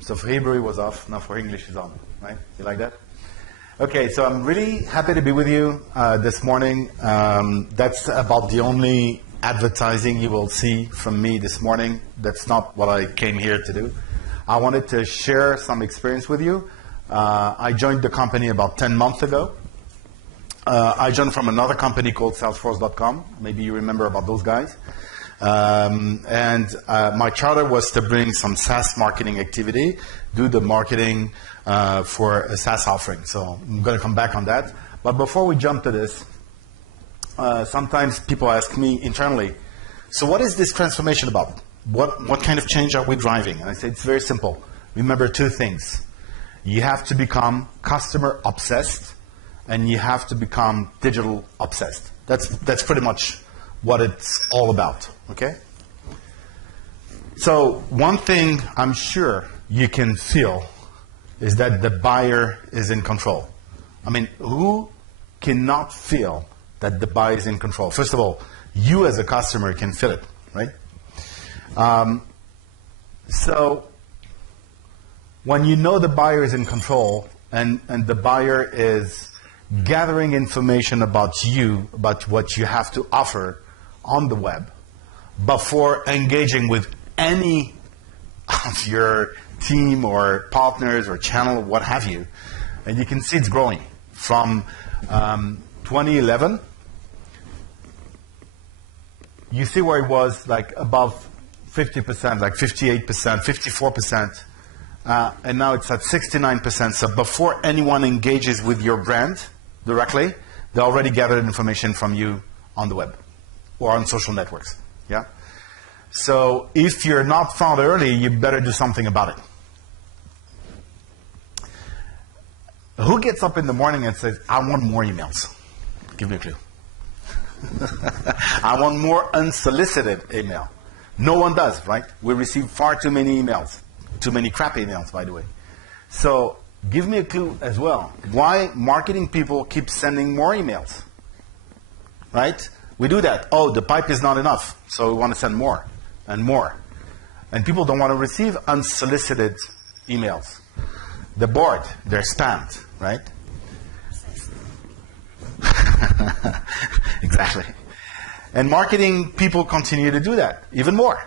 So for Hebrew it was off, now for English it's on, right? You like that? Okay, so I'm really happy to be with you this morning. That's about the only advertising you will see from me this morning. That's not what I came here to do. I wanted to share some experience with you. I joined the company about 10 months ago. I joined from another company called Salesforce.com. Maybe you remember about those guys. My charter was to bring some SaaS marketing activity, do the marketing for a SaaS offering. So I'm going to come back on that. But before we jump to this, sometimes people ask me internally, so what is this transformation about? What kind of change are we driving? And I say it's very simple. Remember two things. You have to become customer obsessed, and you have to become digital obsessed. That's pretty much what it's all about, okay? So one thing I'm sure you can feel is that the buyer is in control. I mean, who cannot feel that the buyer is in control? First of all, you as a customer can feel it, right? So when you know the buyer is in control and the buyer is gathering information about you, about what you have to offer on the web, before engaging with any of your team or partners or channel, what have you, and you can see it's growing from 2011. You see where it was like above 50%, like 58%, 54%, and now it's at 69%. So before anyone engages with your brand directly, they already gathered information from you on the web or on social networks. Yeah. So if you're not found early, you better do something about it. Who gets up in the morning and says, I want more emails? Give me a clue. I want more unsolicited email. No one does, right? We receive far too many emails. Too many crap emails, by the way. So give me a clue as well. Why marketing people keep sending more emails? Right? We do that. Oh, the pipe is not enough, so we want to send more and more. And people don't want to receive unsolicited emails. They're bored. They're spammed, right? Exactly. And marketing people continue to do that even more.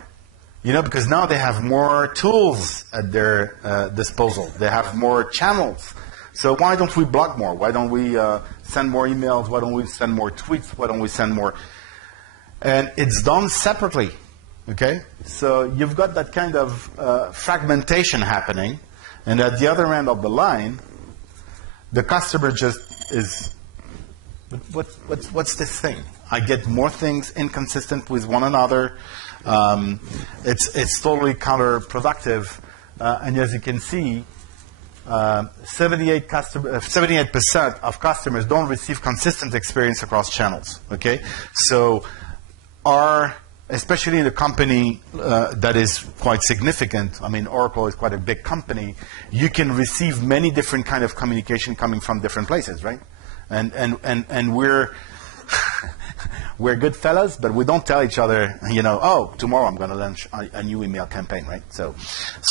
You know, because now they have more tools at their disposal. They have more channels. So why don't we blog more? Why don't we send more emails? Why don't we send more tweets? Why don't we send more? And it's done separately, okay? So you've got that kind of fragmentation happening. And at the other end of the line, the customer just is, what's this thing? I get more things inconsistent with one another. It's totally counterproductive. And as you can see, 78% of customers don't receive consistent experience across channels. Okay, so especially in a company that is quite significant. I mean, Oracle is quite a big company. You can receive many different kind of communication coming from different places, right? And we're good fellas, but we don't tell each other, you know, oh, tomorrow I'm going to launch a new email campaign, right? So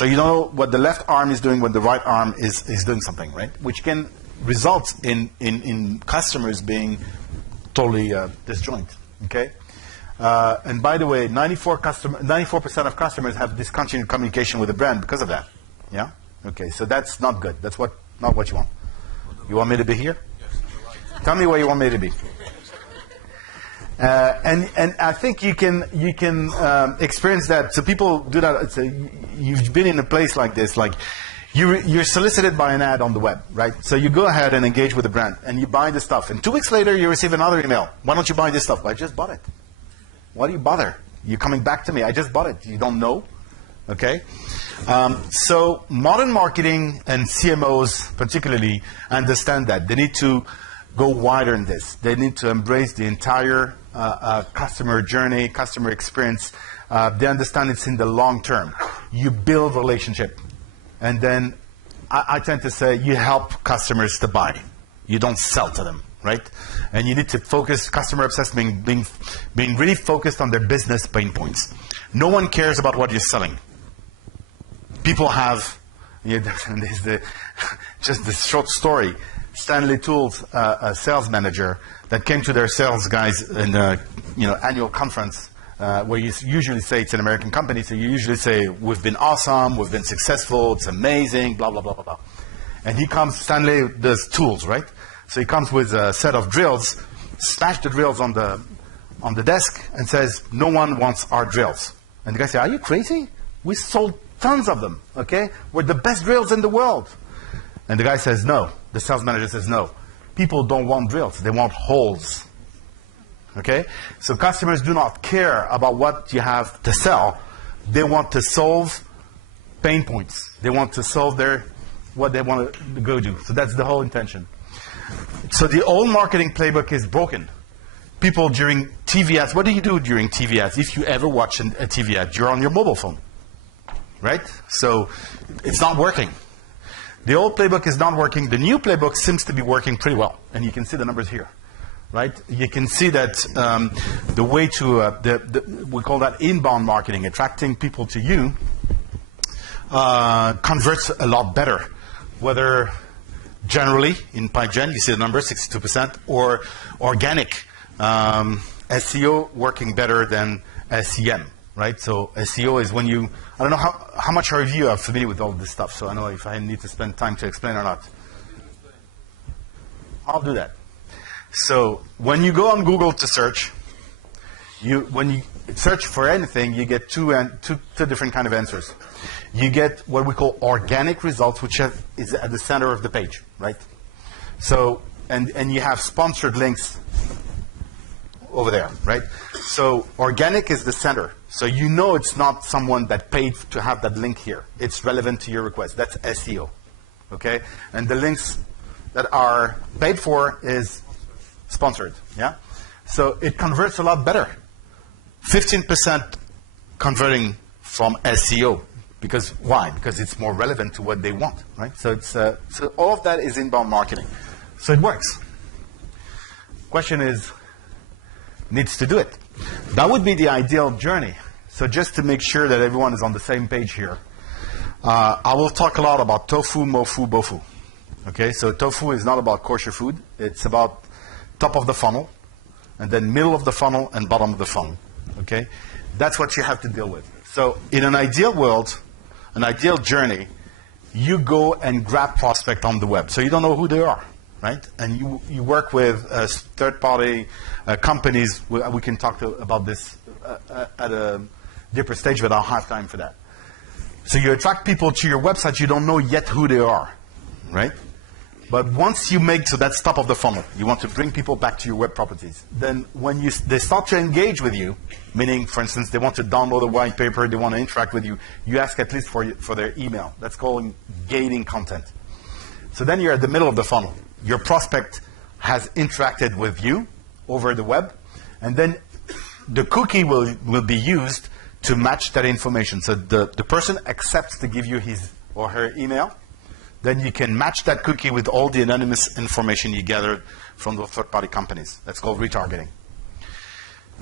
you know what the left arm is doing when the right arm is doing something, right? Which can result in customers being totally disjoint, okay? And by the way, 94% of customers have discontinued communication with the brand because of that. Yeah? Okay, so that's not good. That's not what you want. You want me to be here? Yes. Tell me where you want me to be. And I think you can experience that. So people do that. You've been in a place like this, like you're solicited by an ad on the web, right? So you go ahead and engage with the brand, and you buy the stuff. And 2 weeks later, you receive another email. Why don't you buy this stuff? Well, I just bought it. Why do you bother? You're coming back to me. I just bought it. You don't know? Okay? So modern marketing and CMOs particularly understand that. They need to go wider in this. They need to embrace the entire customer journey, customer experience. They understand it's in the long term. You build relationship. And then I tend to say you help customers to buy. You don't sell to them, right? And you need to focus, customer obsessed, being really focused on their business pain points. No one cares about what you're selling. people have, there's just this short story. Stanley Toole's a sales manager that came to their sales guys in a annual conference where you usually say it's an American company, so you usually say, we've been awesome, we've been successful, it's amazing, blah, blah, blah, blah, blah. And he comes, Stanley does tools, right? So he comes with a set of drills, smash the drills on the desk and says, no one wants our drills. And the guy says, are you crazy? We sold tons of them, okay? We're the best drills in the world. And the guy says, no. The sales manager says, no. People don't want drills. They want holes, okay? So customers do not care about what you have to sell. They want to solve pain points. They want to solve what they want to go do. So that's the whole intention. So the old marketing playbook is broken. People during TV ads, what do you do during TV ads? If you ever watch a TV ad, you're on your mobile phone, right? So it's not working. The old playbook is not working. The new playbook seems to be working pretty well. And you can see the numbers here, right? You can see that the way to, we call that inbound marketing, attracting people to you, converts a lot better. Whether generally in PipeGen, you see the number, 62%, or organic. SEO working better than SEM, right? So SEO is when you, I don't know how much of you are familiar with all this stuff, so I don't know if I need to spend time to explain or not. I'll do that. So when you go on Google to search, when you search for anything, you get two different kind of answers. You get what we call organic results, which is at the center of the page, right? So, and you have sponsored links over there, right? So organic is the center. So you know it's not someone that paid to have that link here. It's relevant to your request. That's SEO, okay? And the links that are paid for is sponsored, yeah? So it converts a lot better. 15% converting from SEO. Because why? Because it's more relevant to what they want, right? So it's so all of that is inbound marketing. So it works. Question is, needs to do it. That would be the ideal journey. So just to make sure that everyone is on the same page here, I will talk a lot about tofu, mofu, bofu. Okay, so tofu is not about kosher food. It's about top of the funnel, and then middle of the funnel, and bottom of the funnel. Okay, that's what you have to deal with. So in an ideal world, an ideal journey, you go and grab prospect on the web. So you don't know who they are, right? And you work with third-party companies. We can talk about this at a deeper stage, but I don't have time for that. So you attract people to your website. You don't know yet who they are, right? But once you make, so that's top of the funnel. You want to bring people back to your web properties. Then when they start to engage with you, meaning, for instance, they want to download a white paper, they want to interact with you, you ask at least for their email. That's called gating content. So then you're at the middle of the funnel. Your prospect has interacted with you over the web, and then the cookie will be used to match that information. So the person accepts to give you his or her email. Then you can match that cookie with all the anonymous information you gathered from the third-party companies. That's called retargeting.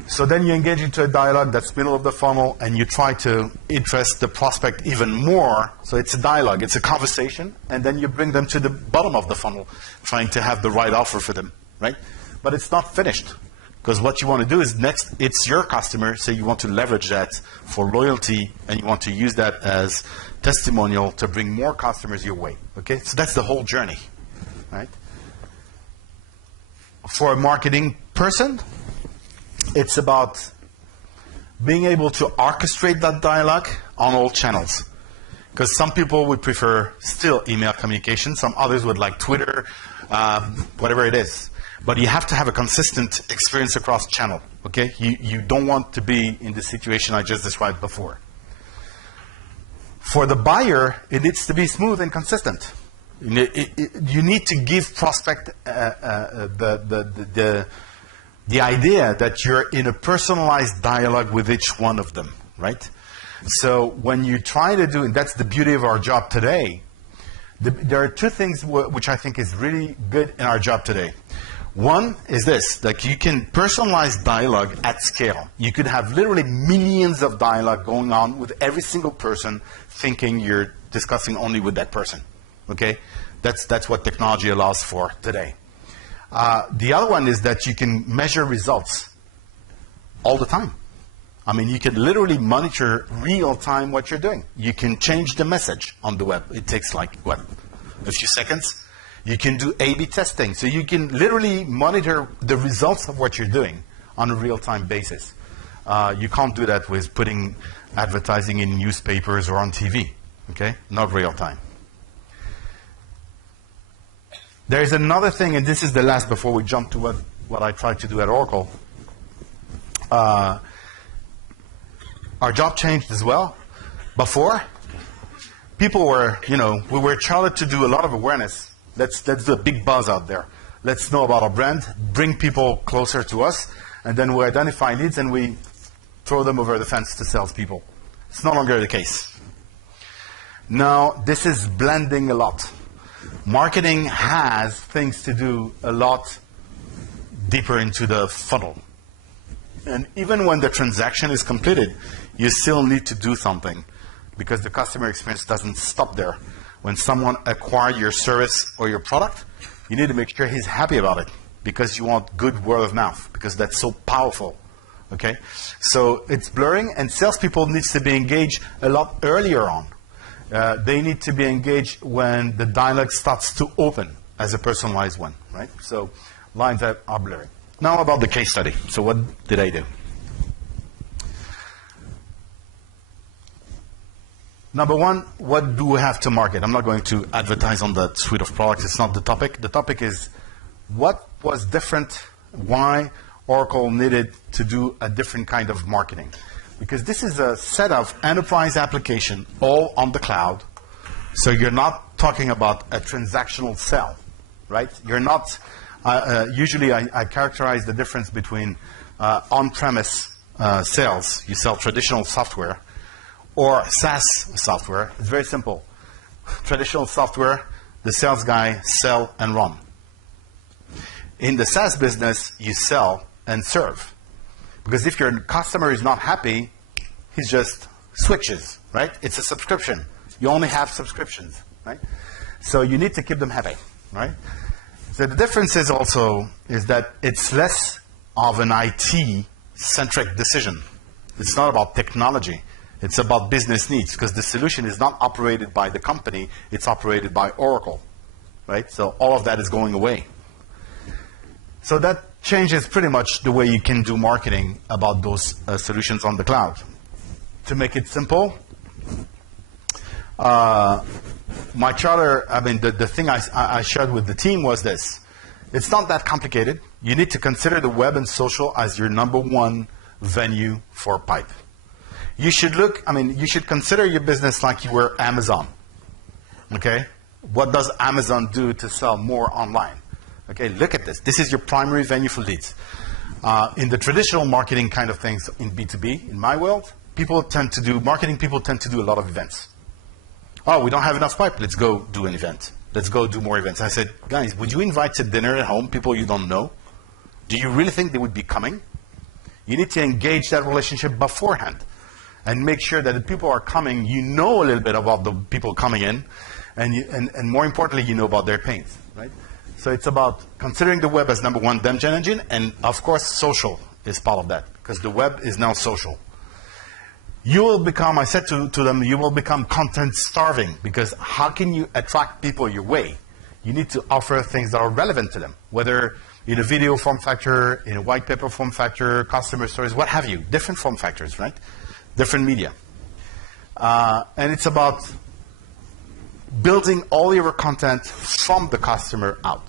So then you engage into a dialogue that's middle of the funnel, and you try to interest the prospect even more. So it's a dialogue, it's a conversation, and then you bring them to the bottom of the funnel, trying to have the right offer for them, right? But it's not finished, because what you want to do is next, it's your customer, so you want to leverage that for loyalty, and you want to use that as testimonial to bring more customers your way. Okay, so that's the whole journey, right? For a marketing person, it's about being able to orchestrate that dialogue on all channels. Because some people would prefer still email communication, some others would like Twitter, whatever it is. But you have to have a consistent experience across channel. Okay, you don't want to be in the situation I just described before. For the buyer, it needs to be smooth and consistent. You need to give prospect the idea that you're in a personalized dialogue with each one of them, right? So when you try to do, and that's the beauty of our job today, there are two things which I think is really good in our job today. One is this, like you can personalize dialogue at scale. You could have literally millions of dialogue going on with every single person thinking you're discussing only with that person. Okay, that's what technology allows for today. The other one is that you can measure results all the time. I mean, you can literally monitor real time what you're doing. You can change the message on the web. It takes like, what, a few seconds? You can do A/B testing. So you can literally monitor the results of what you're doing on a real-time basis. You can't do that with putting advertising in newspapers or on TV. Okay? Not real-time. There's another thing, and this is the last before we jump to what I tried to do at Oracle. Our job changed as well. Before, people were, we were chartered to do a lot of awareness. Let's do a big buzz out there. Let's know about our brand, bring people closer to us, and then we identify leads and we throw them over the fence to salespeople. It's no longer the case. Now, this is blending a lot. Marketing has things to do a lot deeper into the funnel. And even when the transaction is completed, you still need to do something because the customer experience doesn't stop there. When someone acquires your service or your product, you need to make sure he's happy about it because you want good word of mouth because that's so powerful. Okay? So it's blurring, and salespeople need to be engaged a lot earlier on. They need to be engaged when the dialogue starts to open as a personalized one, right? So lines are blurring. Now about the case study. So what did I do? Number one, what do we have to market? I'm not going to advertise on that suite of products. It's not the topic. The topic is what was different, why Oracle needed to do a different kind of marketing. Because this is a set of enterprise application all on the cloud. So you're not talking about a transactional sell, right? You're not, usually I characterize the difference between on-premise sales. You sell traditional software or SaaS software. It's very simple. Traditional software, the sales guy sell and run. In the SaaS business, you sell and serve. Because if your customer is not happy, he just switches, right? It's a subscription. You only have subscriptions, right? So you need to keep them happy, right? So the difference is also is that it's less of an IT-centric decision. It's not about technology. It's about business needs because the solution is not operated by the company. It's operated by Oracle, right? So all of that is going away. So that changes pretty much the way you can do marketing about those solutions on the cloud. To make it simple, my charter, I mean, the thing I shared with the team was this. It's not that complicated. You need to consider the web and social as your number one venue for pipe. You should you should consider your business like you were Amazon. Okay? What does Amazon do to sell more online? Okay, look at this. This is your primary venue for leads. In the traditional marketing kind of things in B2B, in my world, marketing people tend to do a lot of events. Oh, we don't have enough pipe. Let's go do an event. Let's go do more events. I said, guys, would you invite to dinner at home people you don't know? Do you really think they would be coming? You need to engage that relationship beforehand and make sure that the people are coming, you know a little bit about the people coming in, and more importantly, you know about their pains, right? So it's about considering the web as number one demand gen engine, and of course, social is part of that, because the web is now social. You will become, I said to them, you will become content starving, because how can you attract people your way? You need to offer things that are relevant to them, whether in a video form factor, in a white paper form factor, customer stories, what have you, different form factors, right? Different media. And it's about building all your content from the customer out.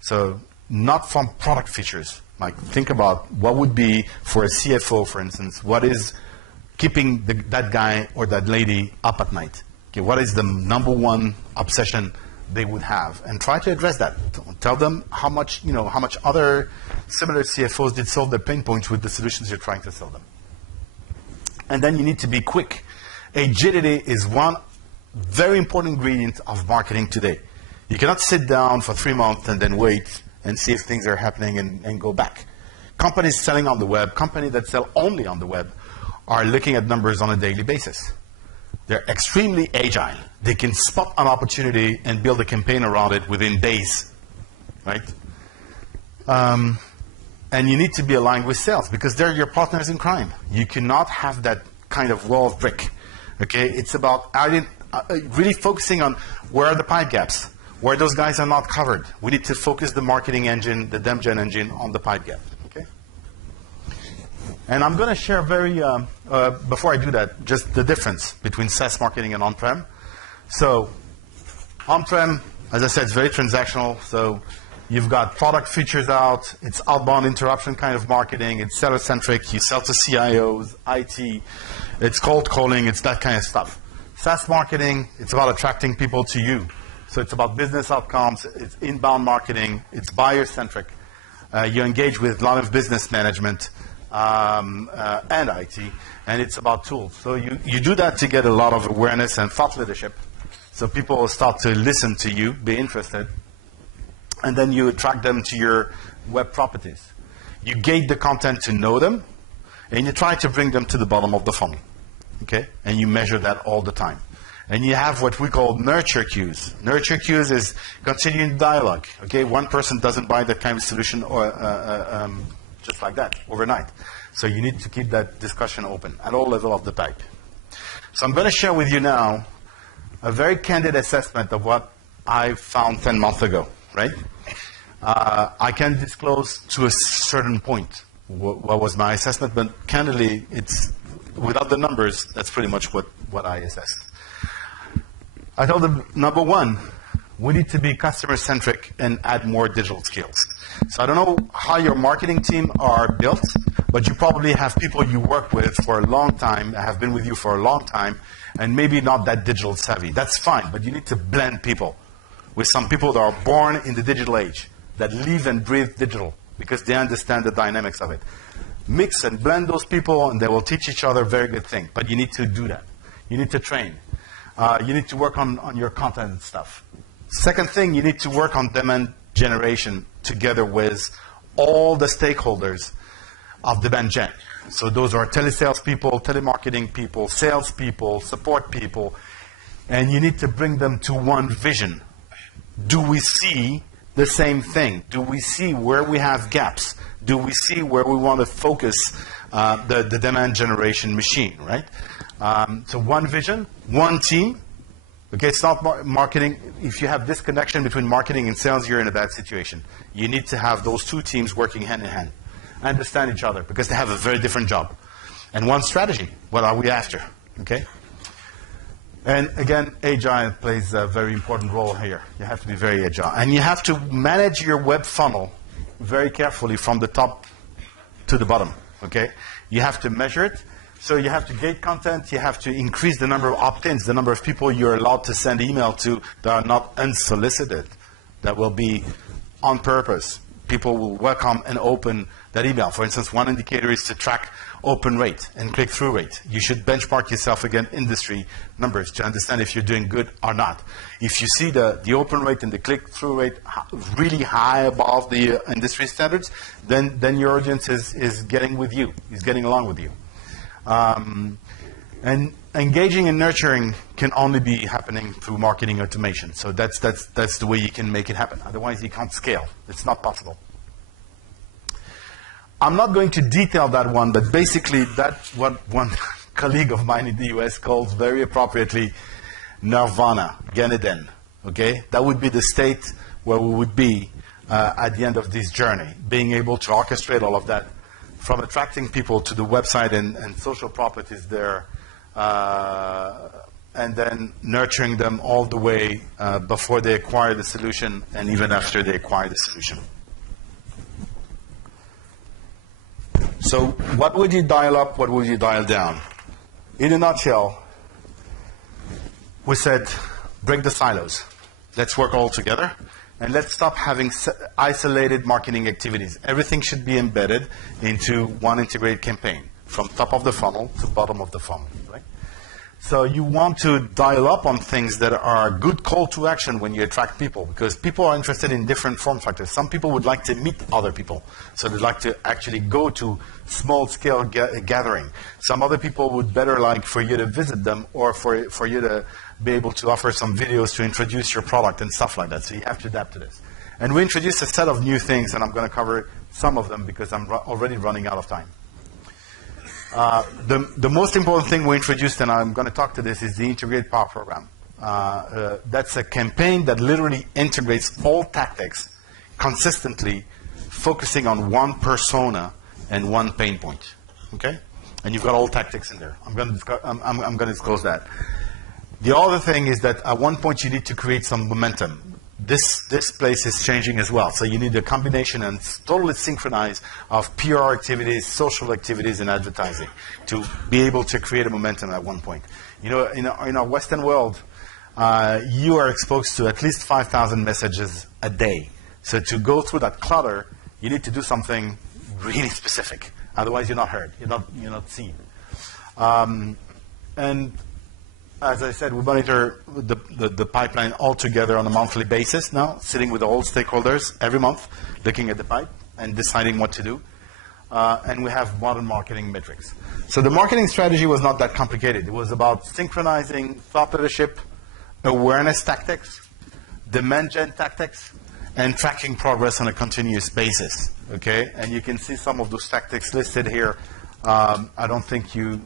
So not from product features. Like think about what would be for a CFO, for instance, what is keeping that guy or that lady up at night? Okay, what is the number one obsession they would have? And try to address that. Tell them how much other similar CFOs did solve their pain points with the solutions you're trying to sell them. And then you need to be quick. Agility is one very important ingredient of marketing today. You cannot sit down for 3 months and then wait and see if things are happening and go back. Companies selling on the web, companies that sell only on the web, are looking at numbers on a daily basis. They're extremely agile. They can spot an opportunity and build a campaign around it within days, right? And you need to be aligned with sales because they're your partners in crime. You cannot have that kind of wall of brick, okay? It's about really focusing on where are the pipe gaps, where those guys are not covered. We need to focus the marketing engine, the dem gen engine on the pipe gap, okay? And I'm going to share before I do that, just the difference between SaaS marketing and on-prem. So on-prem, as I said, is very transactional. So you've got product features out. It's outbound interruption kind of marketing. It's seller-centric. You sell to CIOs, IT. It's cold calling. It's that kind of stuff. SaaS marketing, it's about attracting people to you. So it's about business outcomes. It's inbound marketing. It's buyer-centric. You engage with a lot of business management and IT, and it's about tools. So you do that to get a lot of awareness and thought leadership. So people will start to listen to you, be interested, and then you attract them to your web properties. You gauge the content to know them, and you try to bring them to the bottom of the funnel, okay? And you measure that all the time. And you have what we call nurture cues. Nurture cues is continuing dialogue, okay? One person doesn't buy that kind of solution or just like that overnight. So you need to keep that discussion open at all levels of the pipe. So I'm going to share with you now a very candid assessment of what I found 10 months ago, right? I can disclose to a certain point what was my assessment, but candidly, it's without the numbers, that's pretty much what I assessed. I told them, number one, we need to be customer-centric and add more digital skills. So I don't know how your marketing team are built, but you probably have people you work with for a long time, have been with you for a long time, and maybe not that digital savvy. That's fine, but you need to blend people with some people that are born in the digital age, that live and breathe digital, because they understand the dynamics of it. Mix and blend those people, and they will teach each other very good things. But you need to do that. You need to train. You need to work on your content and stuff. Second thing, you need to work on demand generation together with all the stakeholders of demand gen. So those are telesales people, telemarketing people, sales people, support people, and you need to bring them to one vision. Do we see the same thing? Do we see where we have gaps? Do we see where we want to focus the demand generation machine, right? So one vision, one team. Okay, it's not marketing. If you have disconnection between marketing and sales, you're in a bad situation. You need to have those two teams working hand in hand. Understand each other because they have a very different job. And one strategy. What are we after? Okay? And again, agile plays a very important role here. You have to be very agile. And you have to manage your web funnel very carefully from the top to the bottom. Okay? You have to measure it. So you have to gate content. You have to increase the number of opt-ins, the number of people you're allowed to send email to that are not unsolicited, that will be on purpose. People will welcome and open that email. For instance, one indicator is to track open rate and click-through rate. You should benchmark yourself against industry numbers to understand if you're doing good or not. If you see the open rate and the click-through rate really high above the industry standards, then your audience is getting with you, is getting along with you. And engaging and nurturing can only be happening through marketing automation. So that's the way you can make it happen. Otherwise, you can't scale. It's not possible. I'm not going to detail that one, but basically that's what one colleague of mine in the US calls very appropriately nirvana, Gan Eden. Okay? That would be the state where we would be at the end of this journey, being able to orchestrate all of that, from attracting people to the website and social properties there, and then nurturing them all the way before they acquire the solution and even after they acquire the solution. So what would you dial up? What would you dial down? In a nutshell, we said, break the silos. Let's work all together. And let's stop having isolated marketing activities. Everything should be embedded into one integrated campaign, from top of the funnel to bottom of the funnel. Right? So you want to dial up on things that are good call to action when you attract people, because people are interested in different form factors. Some people would like to meet other people, so they'd like to actually go to small-scale gathering. Some other people would better like for you to visit them, or for you to be able to offer some videos to introduce your product and stuff like that. So you have to adapt to this. And we introduced a set of new things, and I'm going to cover some of them because I'm already running out of time. The most important thing we introduced, and I'm going to talk to this, is the Integrated Power Program. That's a campaign that literally integrates all tactics consistently, focusing on one persona and one pain point. Okay? And you've got all tactics in there. I'm going to disclose that. The other thing is that at one point you need to create some momentum. This place is changing as well. So you need a combination and totally synchronized of PR activities, social activities, and advertising to be able to create a momentum at one point. You know, in our Western world, you are exposed to at least 5,000 messages a day. So to go through that clutter, you need to do something really specific. Otherwise, you're not heard. You're not seen. And as I said, we monitor the pipeline all together on a monthly basis now, sitting with all stakeholders every month, looking at the pipe and deciding what to do. And we have modern marketing metrics. So the marketing strategy was not that complicated. It was about synchronizing thought leadership, awareness tactics, demand gen tactics, and tracking progress on a continuous basis. Okay? And you can see some of those tactics listed here. I don't think you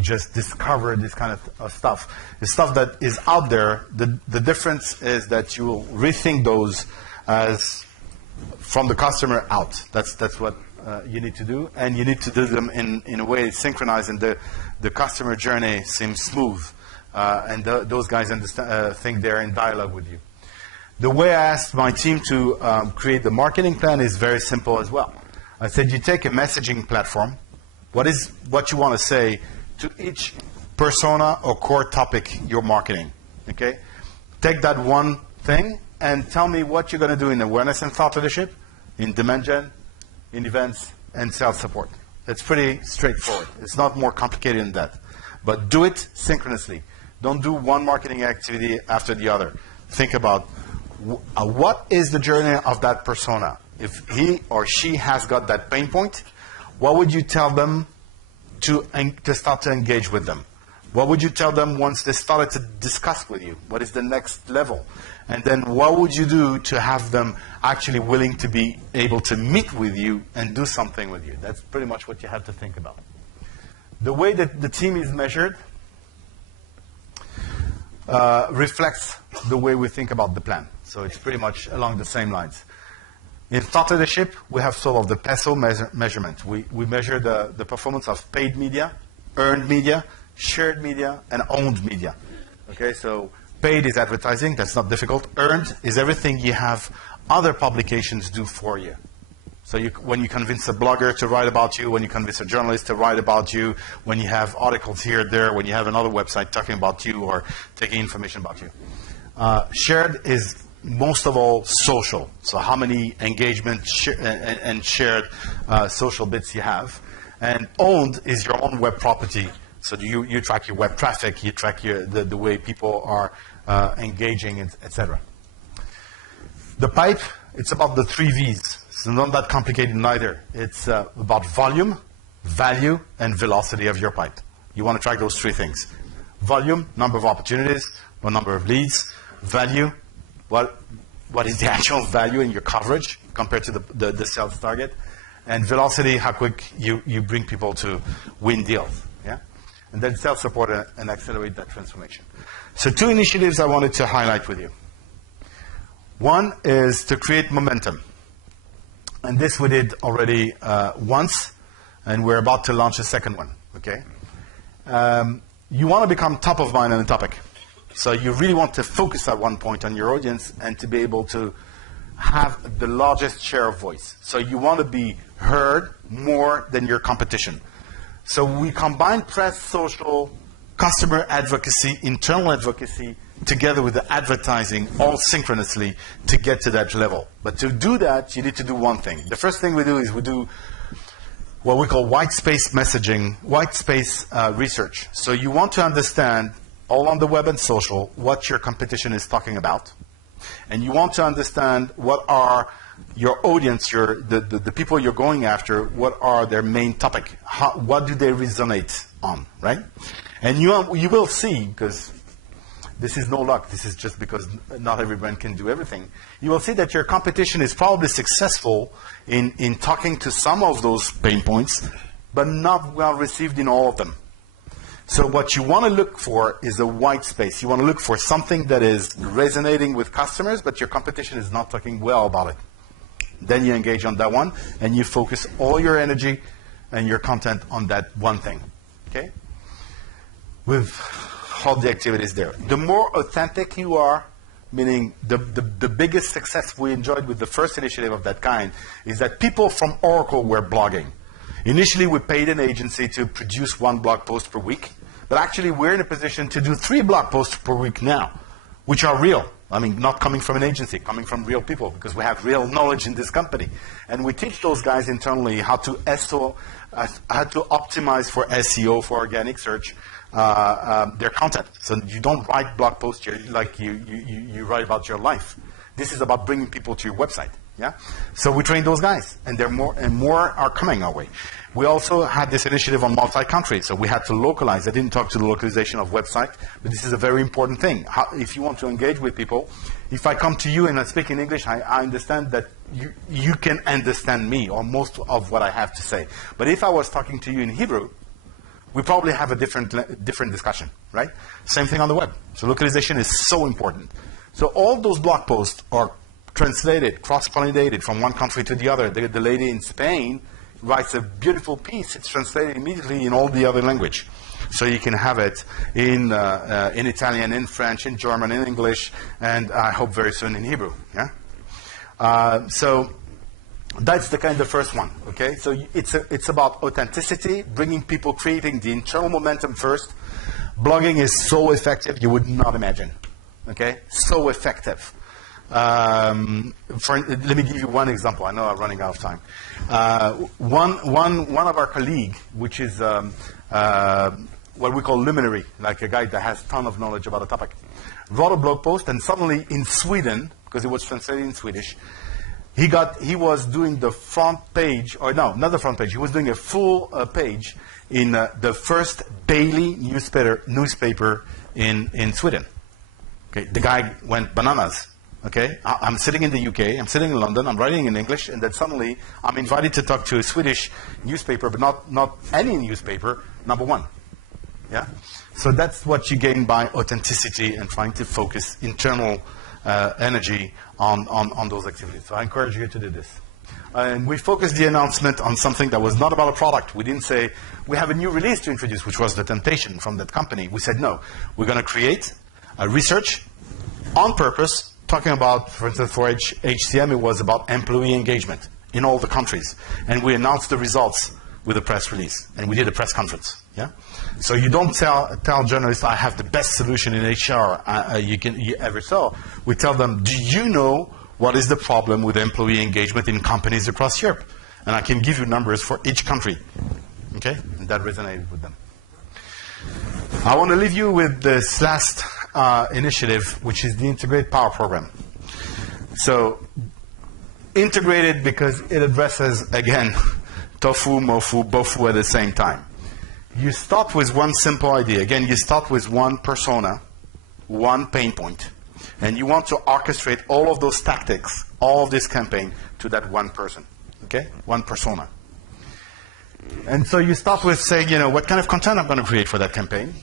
just discover this kind of stuff. The stuff that is out there, the difference is that you will rethink those as from the customer out. That's what you need to do. And you need to do them in a way synchronized, and the customer journey seems smooth. And those guys think they're in dialogue with you. The way I asked my team to create the marketing plan is very simple as well. I said, you take a messaging platform. What you want to say to each persona or core topic you're marketing, okay? Take that one thing and tell me what you're going to do in awareness and thought leadership, in demand gen, in events, and sales support. It's pretty straightforward. It's not more complicated than that. But do it synchronously. Don't do one marketing activity after the other. Think about what is the journey of that persona. If he or she has got that pain point, what would you tell them to start to engage with them? What would you tell them once they started to discuss with you? What is the next level? And then what would you do to have them actually willing to be able to meet with you and do something with you? That's pretty much what you have to think about. The way that the team is measured reflects the way we think about the plan. So it's pretty much along the same lines. In thought leadership, we have sort of the PESO measurement. We measure the performance of paid media, earned media, shared media, and owned media. Okay, so paid is advertising. That's not difficult. Earned is everything you have other publications do for you. So when you convince a blogger to write about you, when you convince a journalist to write about you, when you have articles here, there, when you have another website talking about you or taking information about you. Shared is most of all social. So how many engagement and shared social bits you have. And owned is your own web property. So you track your web traffic, you track the way people are engaging, etc. The pipe, it's about the 3 V's. It's not that complicated neither. It's about volume, value, and velocity of your pipe. You want to track those 3 things. Volume, number of opportunities, or number of leads. Value, what is the actual value in your coverage compared to the sales target? And velocity, how quick you bring people to win deals. Yeah? And then sales support and accelerate that transformation. So 2 initiatives I wanted to highlight with you. One is to create momentum. And this we did already once, and we're about to launch a second one. Okay? You want to become top of mind on a topic. So you really want to focus at one point on your audience and to be able to have the largest share of voice. So you want to be heard more than your competition. So we combine press, social, customer advocacy, internal advocacy, together with the advertising, all synchronously to get to that level. But to do that, you need to do one thing. The first thing we do is we do what we call white space messaging, white space research. So you want to understand all on the web and social what your competition is talking about. And you want to understand what are your audience, the people you're going after, what are their main topic? What do they resonate on, right? And you will see, because this is no luck, this is just because not every brand can do everything. You will see that your competition is probably successful in talking to some of those pain points, but not well received in all of them. So what you want to look for is a white space. You want to look for something that is resonating with customers, but your competition is not talking well about it. Then you engage on that one, and you focus all your energy and your content on that one thing, okay? With all the activities there. The more authentic you are, meaning the biggest success we enjoyed with the first initiative of that kind is that people from Oracle were blogging. Initially, we paid an agency to produce 1 blog post per week, but actually we're in a position to do 3 blog posts per week now, which are real. I mean, not coming from an agency, coming from real people, because we have real knowledge in this company. And we teach those guys internally how to optimize for SEO, for organic search, their content. So you don't write blog posts like you write about your life. This is about bringing people to your website. Yeah? So we train those guys, and more and more are coming our way. We also had this initiative on multi-country, so we had to localize. I didn't talk to the localization of website, but this is a very important thing. If you want to engage with people, if I come to you and I speak in English, I understand that you can understand me or most of what I have to say. But if I was talking to you in Hebrew, we probably have a different discussion, right? Same thing on the web. So localization is so important. So all those blog posts are translated, cross-pollinated from one country to the other. The lady in Spain writes a beautiful piece. It's translated immediately in all the other language. So you can have it in Italian, in French, in German, in English, and I hope very soon in Hebrew. Yeah. So that's the first one. Okay. So it's about authenticity, bringing people, creating the internal momentum first. Blogging is so effective you would not imagine. Okay. So effective. Let me give you one example. I know I'm running out of time. One of our colleagues, which is what we call luminary, like a guy that has a ton of knowledge about a topic, wrote a blog post, and suddenly in Sweden, because it was translated in Swedish, he was doing the front page, or no, not the front page. He was doing a full page in the first daily newspaper in Sweden. Okay, the guy went bananas. Okay, I'm sitting in the UK, I'm sitting in London, I'm writing in English, and then suddenly I'm invited to talk to a Swedish newspaper, but not any newspaper, number one. Yeah? So that's what you gain by authenticity and trying to focus internal energy on those activities. So I encourage you to do this. And we focused the announcement on something that was not about a product. We didn't say, we have a new release to introduce, which was the temptation from that company. We said, no, we're going to create a research on purpose. Talking about, for instance, for HCM, it was about employee engagement in all the countries. And we announced the results with a press release. And we did a press conference. Yeah? So you don't tell journalists, I have the best solution in HR you ever saw. We tell them, do you know what is the problem with employee engagement in companies across Europe? And I can give you numbers for each country. Okay? And that resonated with them. I want to leave you with this last initiative, which is the Integrated Power Program. So, integrated because it addresses, again, tofu, mofu, bofu at the same time. You start with one simple idea. Again, you start with one persona, one pain point, and you want to orchestrate all of those tactics, all of this campaign, to that one person, okay? One persona. And so you start with saying, what kind of content I'm going to create for that campaign?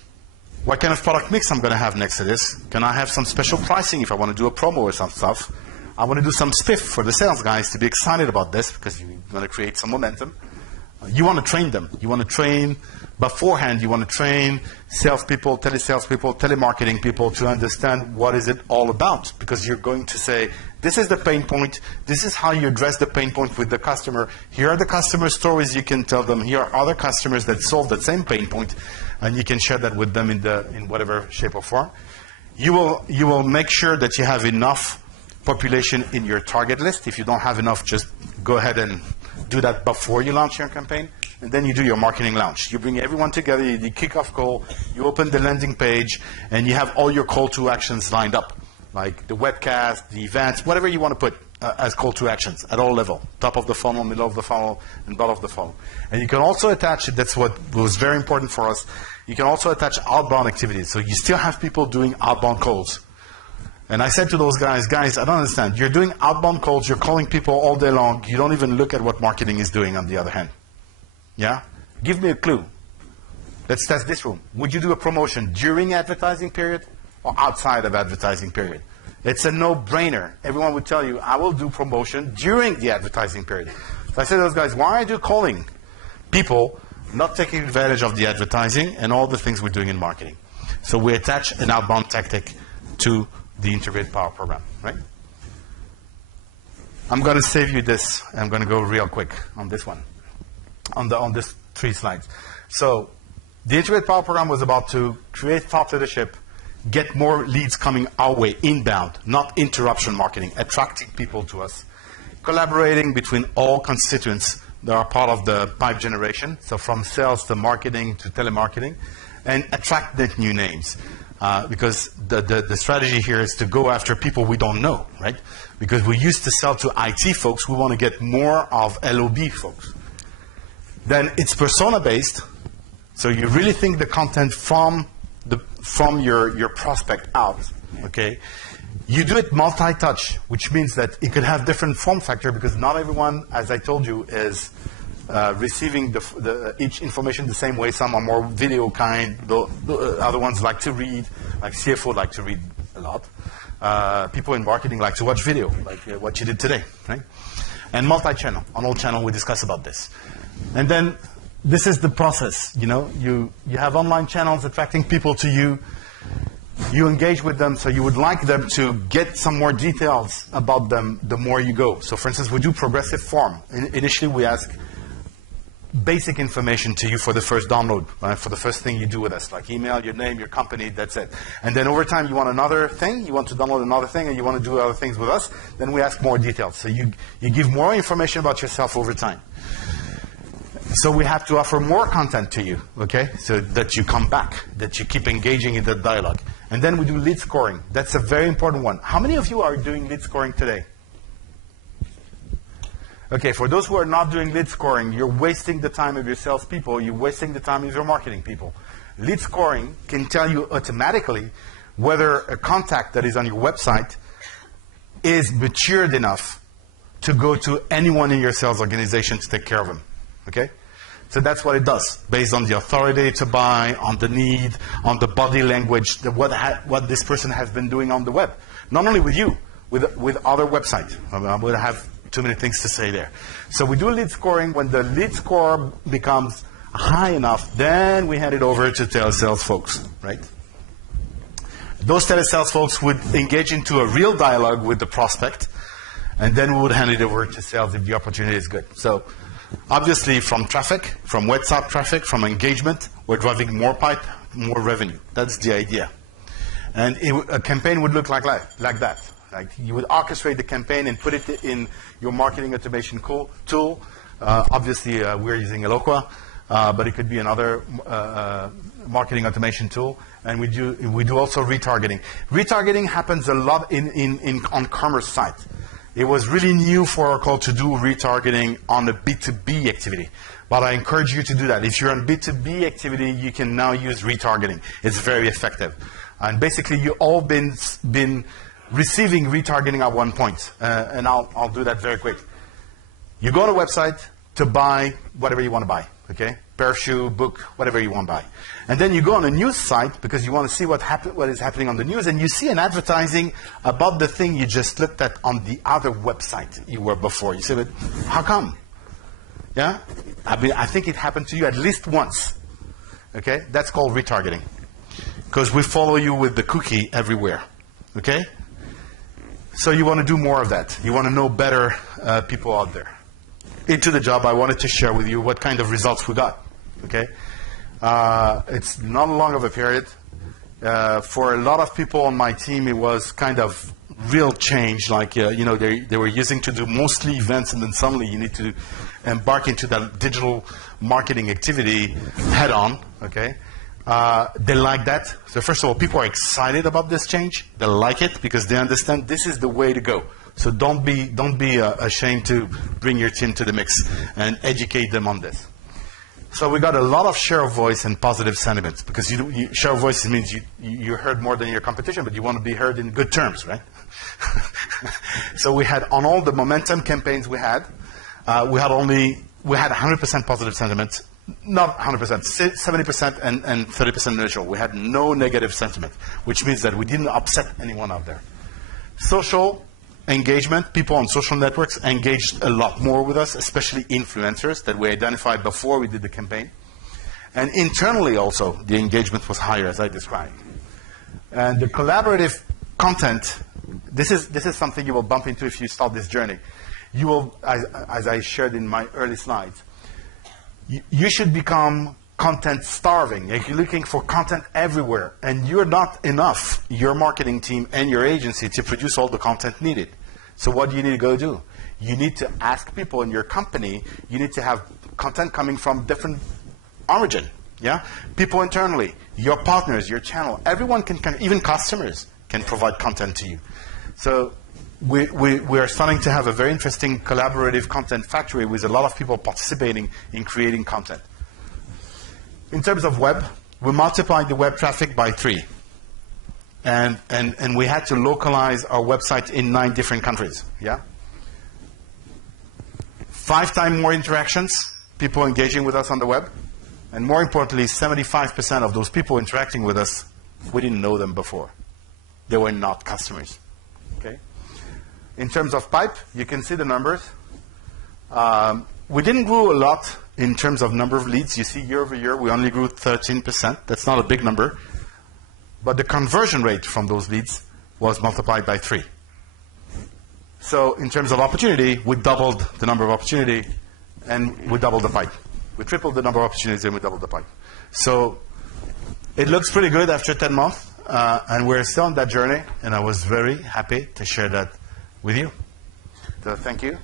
What kind of product mix I'm going to have next to this? Can I have some special pricing if I want to do a promo or some stuff? I want to do some spiff for the sales guys to be excited about this because you're going to create some momentum. You want to train them. You want to train beforehand. You want to train salespeople, telesalespeople, telemarketing people to understand what is it all about, because you're going to say, this is the pain point. This is how you address the pain point with the customer. Here are the customer stories you can tell them. Here are other customers that solve that same pain point, and you can share that with them in whatever shape or form. You will make sure that you have enough population in your target list. If you don't have enough, just go ahead and do that before you launch your campaign. and then you do your marketing launch. You bring everyone together, you do kickoff call, you open the landing page, and you have all your call to actions lined up, like the webcast, the events, whatever you want to put as call to actions at all level, top of the funnel, middle of the funnel, and bottom of the funnel. And you can also attach, that's what was very important for us, you can also attach outbound activities. So you still have people doing outbound calls. And I said to those guys, I don't understand. You're doing outbound calls, you're calling people all day long, you don't even look at what marketing is doing on the other hand. Yeah? Give me a clue. Let's test this room. Would you do a promotion during advertising period or outside of advertising period? It's a no-brainer. Everyone would tell you, I will do promotion during the advertising period. So I said to those guys, why are you calling people not taking advantage of the advertising and all the things we're doing in marketing? So we attach an outbound tactic to the Integrated Power Program, right? I'm going to save you this. I'm going to go real quick on this one, on this 3 slides. So the Integrated Power Program was about to create thought leadership, get more leads coming our way, inbound, not interruption marketing, attracting people to us, collaborating between all constituents that are part of the pipe generation, so from sales to marketing to telemarketing, and attract net new names. Because the strategy here is to go after people we don't know, right? Because we used to sell to IT folks, we want to get more of LOB folks. Then it's persona-based, so you really think the content from your prospect out, okay? You do it multi-touch, which means that it could have different form factor because not everyone, as I told you, is receiving each information the same way. Some are more video kind. The other ones like to read, like CFO like to read a lot. People in marketing like to watch video, like what you did today, right? And multi-channel. On all channel, we discuss about this. And then this is the process. You know, you have online channels attracting people to you. You engage with them, so you would like them to get some more details about them the more you go. So, for instance, we do progressive form. Initially, we ask basic information to you for the first download, right? For the first thing you do with us, like email, your name, your company, that's it. And then over time, you want another thing, you want to download another thing, and you want to do other things with us, then we ask more details. So you give more information about yourself over time. So we have to offer more content to you, okay? So that you come back, that you keep engaging in the dialogue. And then we do lead scoring. That's a very important one. How many of you are doing lead scoring today? Okay, for those who are not doing lead scoring, you're wasting the time of your salespeople, you're wasting the time of your marketing people. Lead scoring can tell you automatically whether a contact that is on your website is matured enough to go to anyone in your sales organization to take care of them. Okay? So that's what it does, based on the authority to buy, on the need, on the body language, what this person has been doing on the web. Not only with you, with other websites. I would have too many things to say there. So we do lead scoring. When the lead score becomes high enough, then we hand it over to telesales folks, right? Those telesales folks would engage into a real dialogue with the prospect, and then we would hand it over to sales if the opportunity is good. So obviously from traffic, from WhatsApp traffic, from engagement, we're driving more pipe, more revenue. That's the idea. And a campaign would look like that. Like you would orchestrate the campaign and put it in your marketing automation tool. Obviously, we're using Eloqua, but it could be another marketing automation tool. And we do also retargeting. Retargeting happens a lot on commerce sites. It was really new for Oracle to do retargeting on a B2B activity. But I encourage you to do that. If you're on B2B activity, you can now use retargeting. It's very effective. And basically, you all been receiving retargeting at one point. And I'll do that very quick. You go on a website to buy whatever you want to buy. Okay? Pair of shoe, book, whatever you want to buy. And then you go on a news site because you want to see what is happening on the news, and you see an advertising about the thing you just looked at on the other website you were before. You say, but how come? Yeah? I think it happened to you at least once. Okay? That's called retargeting. Because we follow you with the cookie everywhere. Okay? So you want to do more of that. You want to know better people out there. Into the job, I wanted to share with you what kind of results we got. Okay? It's not long of a period. For a lot of people on my team, it was kind of real change, like they were using to do mostly events, and then suddenly you need to embark into that digital marketing activity head on. Okay, they like that. So first of all, people are excited about this change. They like it because they understand this is the way to go. So don't be ashamed to bring your team to the mix and educate them on this. So we got a lot of share of voice and positive sentiments, because share of voice means you're heard more than your competition, but you want to be heard in good terms, right? So we had, on all the momentum campaigns we had 100% positive sentiments, not 100%, 70% and 30% neutral. We had no negative sentiment, which means that we didn't upset anyone out there. Social engagement, people on social networks engaged a lot more with us, especially influencers that we identified before we did the campaign. And internally also, the engagement was higher, as I described. And the collaborative content, this is something you will bump into if you start this journey. You will, as I shared in my early slides, you should become content starving. If you're looking for content everywhere, and you're not enough, your marketing team and your agency, to produce all the content needed. So what do you need to go do? You need to ask people in your company, you need to have content coming from different origin. Yeah? People internally, your partners, your channel, everyone can, even customers can provide content to you. So we are starting to have a very interesting collaborative content factory with a lot of people participating in creating content. In terms of web, we multiplied the web traffic by 3. And we had to localize our website in 9 different countries. Yeah? 5 times more interactions, people engaging with us on the web. And more importantly, 75% of those people interacting with us, we didn't know them before. They were not customers. Okay? In terms of pipe, you can see the numbers. We didn't grow a lot in terms of number of leads. You see year over year, we only grew 13%. That's not a big number. But the conversion rate from those leads was multiplied by 3. So in terms of opportunity, we doubled the number of opportunity, and we doubled the pipe. We tripled the number of opportunities, and we doubled the pipe. So it looks pretty good after 10 months, and we're still on that journey, and I was very happy to share that with you. So thank you.